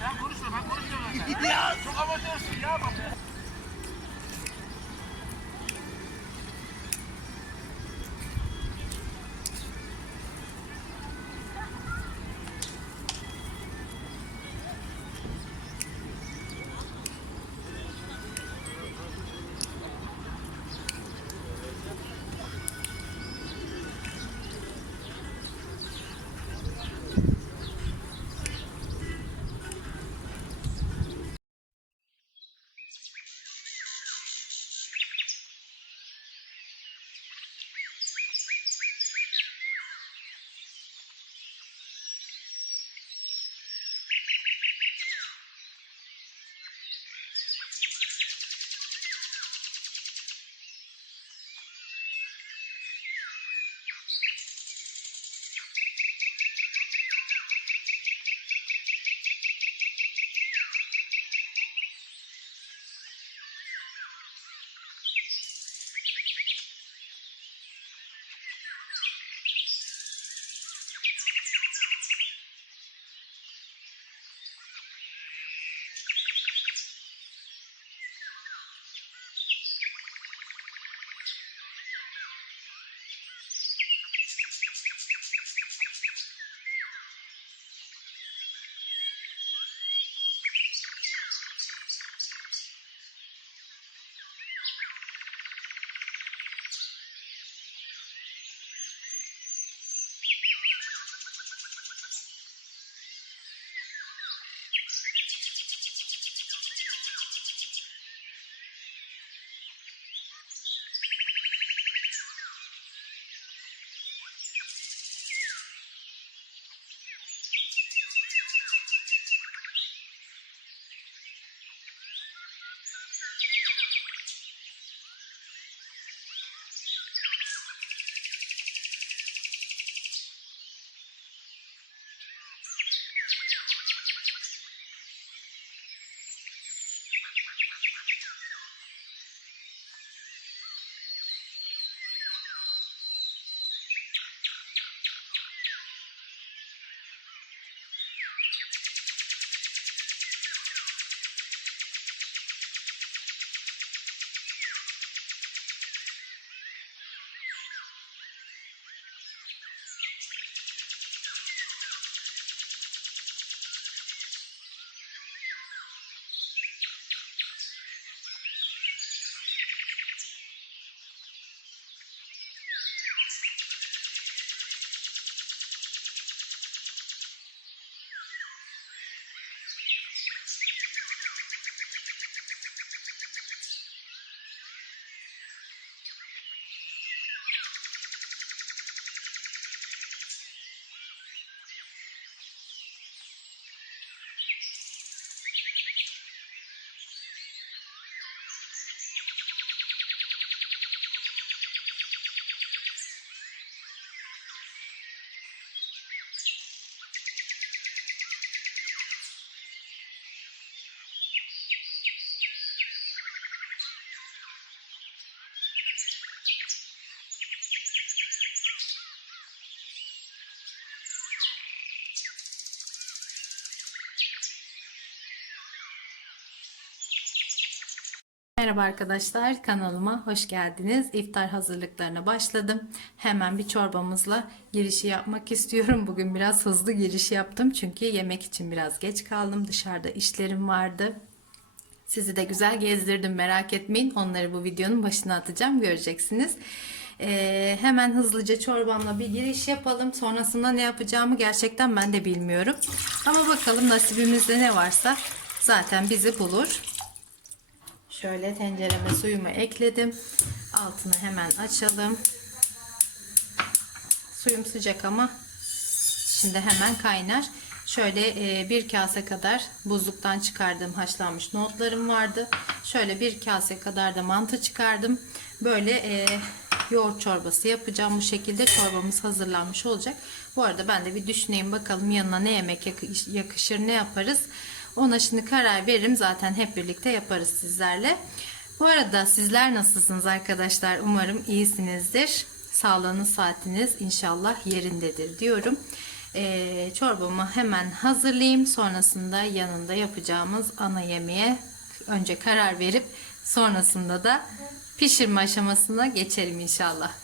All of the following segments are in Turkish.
Sen konuşma ben konuşmuyorum. ya çok amatörsun ya bak. Merhaba arkadaşlar kanalıma hoş geldiniz. İftar hazırlıklarına başladım. Hemen bir çorbamızla girişi yapmak istiyorum. Bugün biraz hızlı giriş yaptım çünkü yemek için biraz geç kaldım. Dışarıda işlerim vardı. Sizi de güzel gezdirdim merak etmeyin. Onları bu videonun başına atacağım göreceksiniz. Ee, hemen hızlıca çorbamla bir giriş yapalım. Sonrasında ne yapacağımı gerçekten ben de bilmiyorum. Ama bakalım nasibimizde ne varsa zaten bizi bulur. Şöyle tencereme suyumu ekledim. Altını hemen açalım. Suyum sıcak ama şimdi hemen kaynar. Şöyle e, bir kase kadar buzluktan çıkardığım haşlanmış nohutlarım vardı. Şöyle bir kase kadar da mantı çıkardım. Böyle e, yoğurt çorbası yapacağım. Bu şekilde çorbamız hazırlanmış olacak. Bu arada ben de bir düşüneyim bakalım yanına ne yemek yakışır ne yaparız. Ona şimdi karar veririm. Zaten hep birlikte yaparız sizlerle. Bu arada sizler nasılsınız arkadaşlar? Umarım iyisinizdir. Sağlığınız, saatiniz inşallah yerindedir diyorum. Ee, çorbamı hemen hazırlayayım. Sonrasında yanında yapacağımız ana yemeğe önce karar verip sonrasında da pişirme aşamasına geçelim inşallah.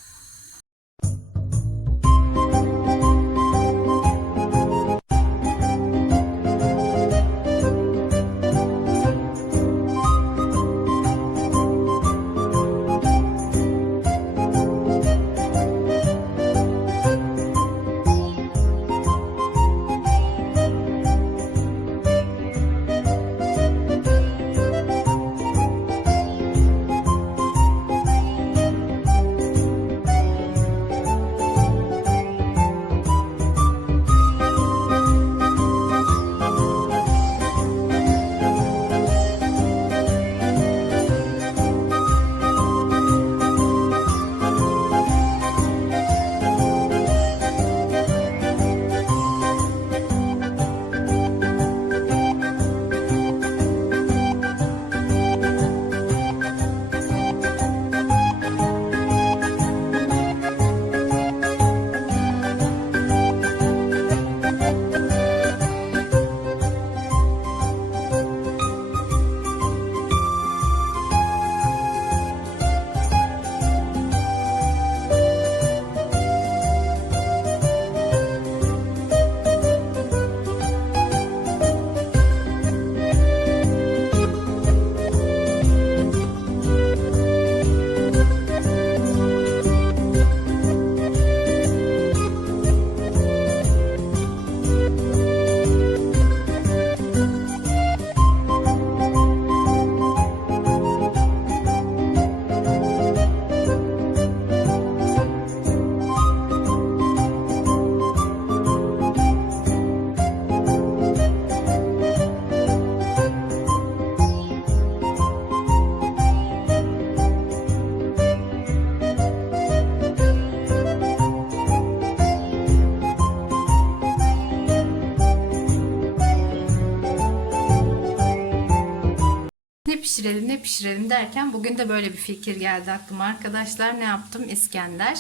Pişirelim derken bugün de böyle bir fikir geldi aklıma arkadaşlar. Ne yaptım? İskender.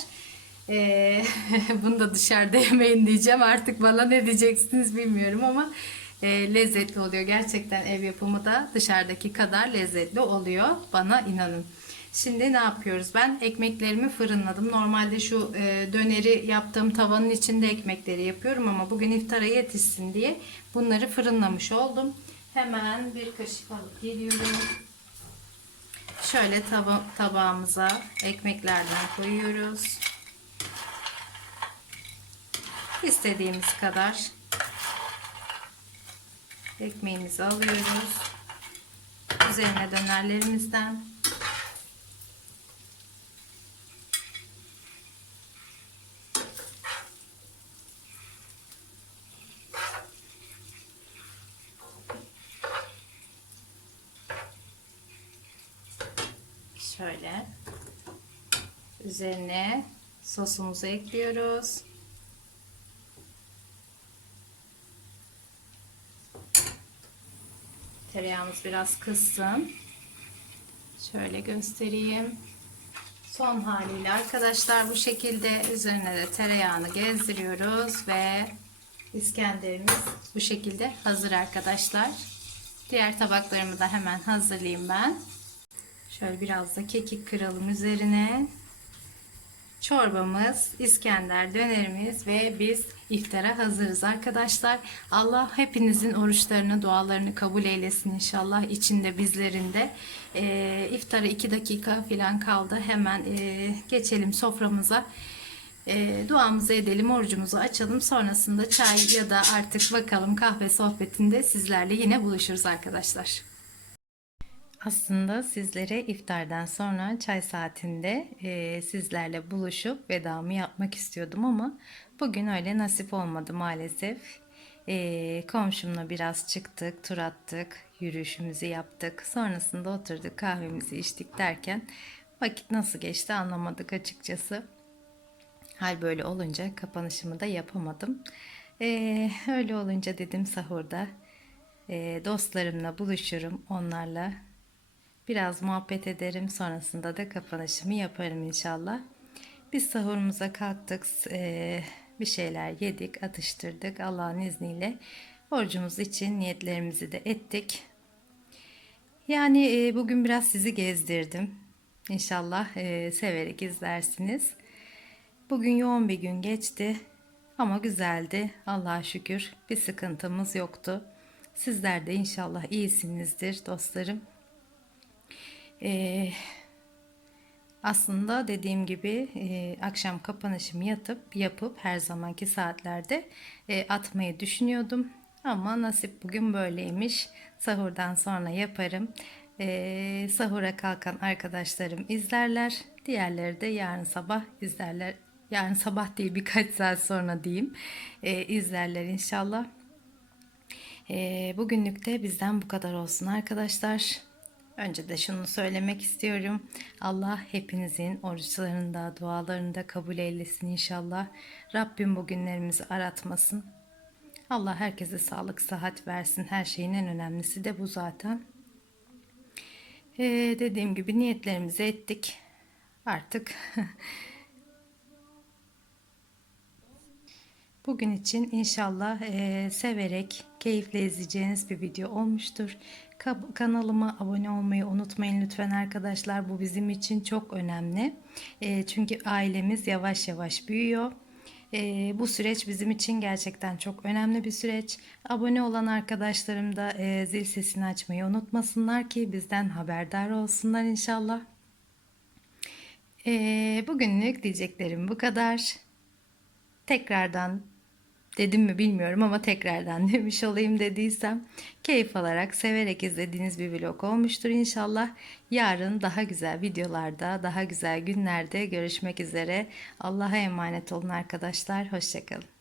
Ee, bunu da dışarıda yemeyin diyeceğim. Artık bana ne diyeceksiniz bilmiyorum ama e, lezzetli oluyor. Gerçekten ev yapımı da dışarıdaki kadar lezzetli oluyor. Bana inanın. Şimdi ne yapıyoruz? Ben ekmeklerimi fırınladım. Normalde şu e, döneri yaptığım tavanın içinde ekmekleri yapıyorum ama bugün iftara yetişsin diye bunları fırınlamış oldum. Hemen bir kaşık alıp geliyorum. Şöyle taba tabağımıza ekmeklerden koyuyoruz. İstediğimiz kadar ekmeğimizi alıyoruz. Üzerine dönerlerimizden Şöyle üzerine sosumuzu ekliyoruz. Tereyağımız biraz kızsın. Şöyle göstereyim. Son haliyle arkadaşlar bu şekilde üzerine de tereyağını gezdiriyoruz ve İskenderimiz bu şekilde hazır arkadaşlar. Diğer tabaklarımı da hemen hazırlayayım ben. Şöyle biraz da kekik kıralım üzerine. Çorbamız, İskender dönerimiz ve biz iftara hazırız arkadaşlar. Allah hepinizin oruçlarını, dualarını kabul eylesin inşallah. İçinde bizlerin de. Ee, iftara 2 dakika falan kaldı. Hemen e, geçelim soframıza. E, duamızı edelim, orucumuzu açalım. Sonrasında çay ya da artık bakalım kahve sohbetinde sizlerle yine buluşuruz arkadaşlar. Aslında sizlere iftardan sonra çay saatinde e, sizlerle buluşup vedamı yapmak istiyordum ama bugün öyle nasip olmadı maalesef. E, komşumla biraz çıktık, tur attık, yürüyüşümüzü yaptık. Sonrasında oturduk kahvemizi içtik derken vakit nasıl geçti anlamadık açıkçası. Hal böyle olunca kapanışımı da yapamadım. E, öyle olunca dedim sahurda e, dostlarımla buluşurum onlarla Biraz muhabbet ederim. Sonrasında da kapanışımı yaparım inşallah. Biz sahurumuza kalktık. eee, bir şeyler yedik, atıştırdık. Allah'ın izniyle orucumuz için niyetlerimizi de ettik. Yani eee, bugün biraz sizi gezdirdim. İnşallah eee, severek izlersiniz. Bugün yoğun bir gün geçti ama güzeldi. Allah'a şükür bir sıkıntımız yoktu. Sizler de inşallah iyisinizdir dostlarım. Ee, aslında dediğim gibi e, akşam kapanışımı yatıp yapıp her zamanki saatlerde e, atmayı düşünüyordum. Ama nasip bugün böyleymiş. Sahurdan sonra yaparım. E, sahura kalkan arkadaşlarım izlerler. Diğerleri de yarın sabah izlerler. Yarın sabah değil birkaç saat sonra diyeyim. E, izlerler inşallah. E, bugünlük de bizden bu kadar olsun arkadaşlar. Önce de şunu söylemek istiyorum. Allah hepinizin oruçlarında, dualarında kabul eylesin inşallah. Rabbim bugünlerimizi aratmasın. Allah herkese sağlık, sıhhat versin. Her şeyin en önemlisi de bu zaten. Ee, dediğim gibi niyetlerimizi ettik. Artık Bugün için inşallah e, severek, keyifle izleyeceğiniz bir video olmuştur. Ka- kanalıma abone olmayı unutmayın lütfen arkadaşlar. Bu bizim için çok önemli. E, çünkü ailemiz yavaş yavaş büyüyor. E, bu süreç bizim için gerçekten çok önemli bir süreç. Abone olan arkadaşlarım da e, zil sesini açmayı unutmasınlar ki bizden haberdar olsunlar inşallah. E, bugünlük diyeceklerim bu kadar. Tekrardan dedim mi bilmiyorum ama tekrardan demiş olayım dediysem keyif alarak severek izlediğiniz bir vlog olmuştur inşallah. Yarın daha güzel videolarda daha güzel günlerde görüşmek üzere. Allah'a emanet olun arkadaşlar. Hoşçakalın.